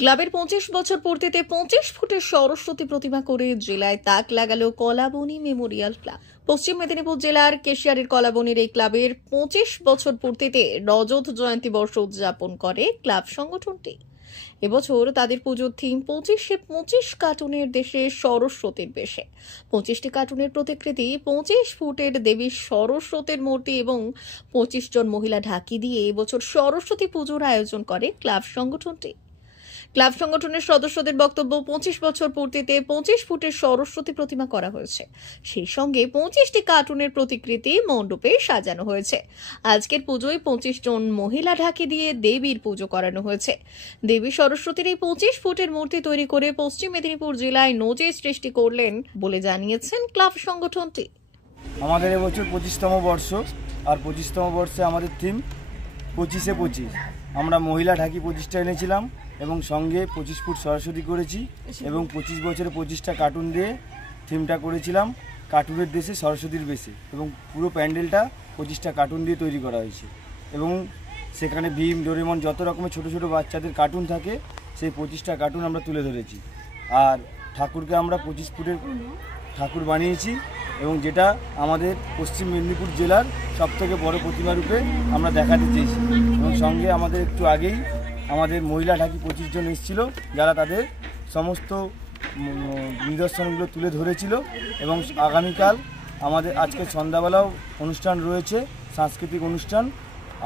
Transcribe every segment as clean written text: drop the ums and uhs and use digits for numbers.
ক্লাবের 25 বছর পূর্তিতে 25 ফুটের সরস্বতী প্রতিমা করে জেলায় তাক লাগালো কলাবনী মেমোরিয়াল ক্লাব। পশ্চিম মেদিনীপুর জেলার কেশিয়ারের কলাবনীর এই ক্লাবের 25 বছর পূর্তিতে রজত জয়ন্তী বর্ষ উদযাপন করে ক্লাব সংগঠনটি। এবছর তাদের পুজোর থিম 25-এ 25 কার্টুনের দেশে সরস্বতীর বেশে। 25টি কার্টুনের প্রতিকৃতি, 25 ফুটের দেবী সরস্বতীর মূর্তি এবং 25 জন মহিলা ঢাকি দিয়ে এবছর সরস্বতী পুজোর আয়োজন করে ক্লাব সংগঠনটি। ক্লাব সংগঠনের সদস্যদের বক্তব্য, 25 বছর পূর্তিতে 25 ফুটের সরস্বতী প্রতিমা করা হয়েছে। সেই সঙ্গে 25টি কার্টুনের প্রতিকৃতি মণ্ডপে সাজানো হয়েছে। আজকের পুজোয় 25 জন মহিলা ঢাকি দিয়ে দেবীর পুজো করানো হয়েছে। দেবী সরস্বতীর এই 25 ফুটের মূর্তি তৈরি করে পশ্চিম মেদিনীপুর জেলায় নজির সৃষ্টি করলেন বলে জানিয়েছেন ক্লাব সংগঠনটি। আমাদের এবছর 25তম বর্ষ, আর 25তম বর্ষে আমাদের থিম 25-এ 25। আমরা মহিলা ঢাকি 25টা এনেছিলাম এবং সঙ্গে 25 ফুট সরস্বতী করেছি এবং 25 বছরে 25টা কার্টুন দিয়ে থিমটা করেছিলাম কার্টুনের দেশে সরস্বতীর বেশে, এবং পুরো প্যান্ডেলটা 25টা কার্টুন দিয়ে তৈরি করা হয়েছে এবং সেখানে ভীম, ডোরেমন যত রকমের ছোট ছোট বাচ্চাদের কার্টুন থাকে সেই 25টা কার্টুন আমরা তুলে ধরেছি। আর ঠাকুরকে আমরা 25 ফুটের ঠাকুর বানিয়েছি এবং যেটা আমাদের পশ্চিম মেদিনীপুর জেলার সবথেকে বড় প্রতিমা রূপে আমরা দেখাতে চেয়েছি। এবং সঙ্গে আমাদের একটু আগেই আমাদের মহিলা ঢাকি 25 জন এসেছিল, যারা তাদের সমস্ত নিদর্শনগুলো তুলে ধরেছিল। এবং আগামীকাল আমাদের আজকে সন্ধ্যাবেলাও অনুষ্ঠান রয়েছে, সাংস্কৃতিক অনুষ্ঠান।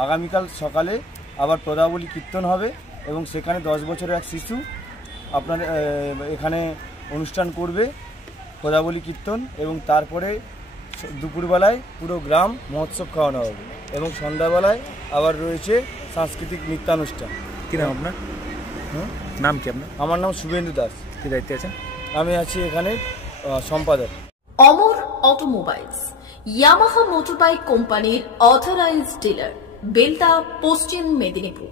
আগামীকাল সকালে আবার পদাবলী কীর্তন হবে এবং সেখানে 10 বছরের এক শিশু আপনার এখানে অনুষ্ঠান করবে, পদাবলী কীর্তন, এবং তারপরে দুপুরবেলায় পুরো গ্রাম মহোৎসব খাওয়ানো হবে এবং সন্ধ্যাবেলায় আবার রয়েছে সাংস্কৃতিক নৃত্যানুষ্ঠান। কী নাম আপনার? নাম কি আপনার? আমার নাম শুভেন্দু দাস। কী দায়িত্বে আছেন? আমি আছি এখানে সম্পাদক। অমর অটোমোবাইলস, ইয়ামাহা মোটরবাইক কোম্পানির অথরাইজড ডিলার, বেলদা, পশ্চিম মেদিনীপুর।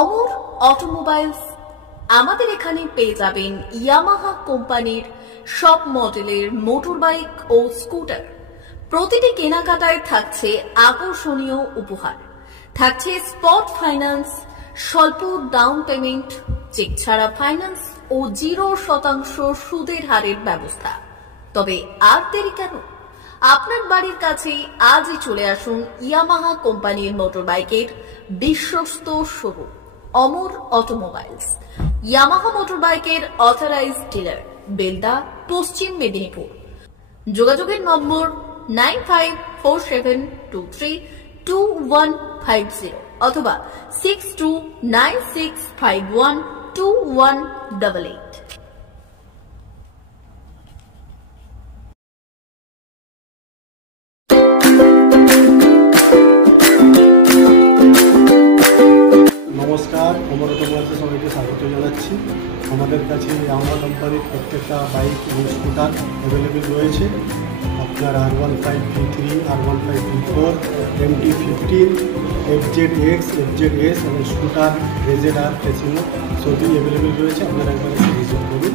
অমর অটোমোবাইলস, আমাদের এখানে পেয়ে যাবেন ইয়ামাহা কোম্পানির সব মডেলের মোটরবাইক ও স্কুটার। প্রতিটি কেনাকাটায় থাকছে আকর্ষণীয় উপহার, থাকছে স্পট ফাইন্যান্স, স্বল্প ডাউন পেমেন্ট, চেক ছাড়া ফাইন্যান্স ও 0% সুদের হারের ব্যবস্থা। তবে আর দেরি কেন? আপনার বাড়ির কাছেই আজই চলে আসুন ইয়ামাহা কোম্পানির মোটরবাইকের বিশ্বস্ত শোরুম অমর অটোমোবাইলস, ইয়ামাহা মোটরবাইকের অথরাইজড ডিলার, বেলদা, পশ্চিম মেদিনীপুর। যোগাযোগের নম্বর 9547232150 অথবা 6296512188। নমস্কার, অমর অটোমোবাইলসে সবাইকে স্বাগত জানাচ্ছি। আমাদের কাছে ইয়ামাহা কোম্পানির প্রত্যেকটা বাইক এবং স্কুটার অ্যাভেলেবেল রয়েছে। আপনার R15 V3, R15 V4, MT-15, FZX, FZS এবং স্কুটার RZR ফেসিনো সবই অ্যাভেলেবেল রয়েছে। আপনারা একবার এসে ভিজিট করুন।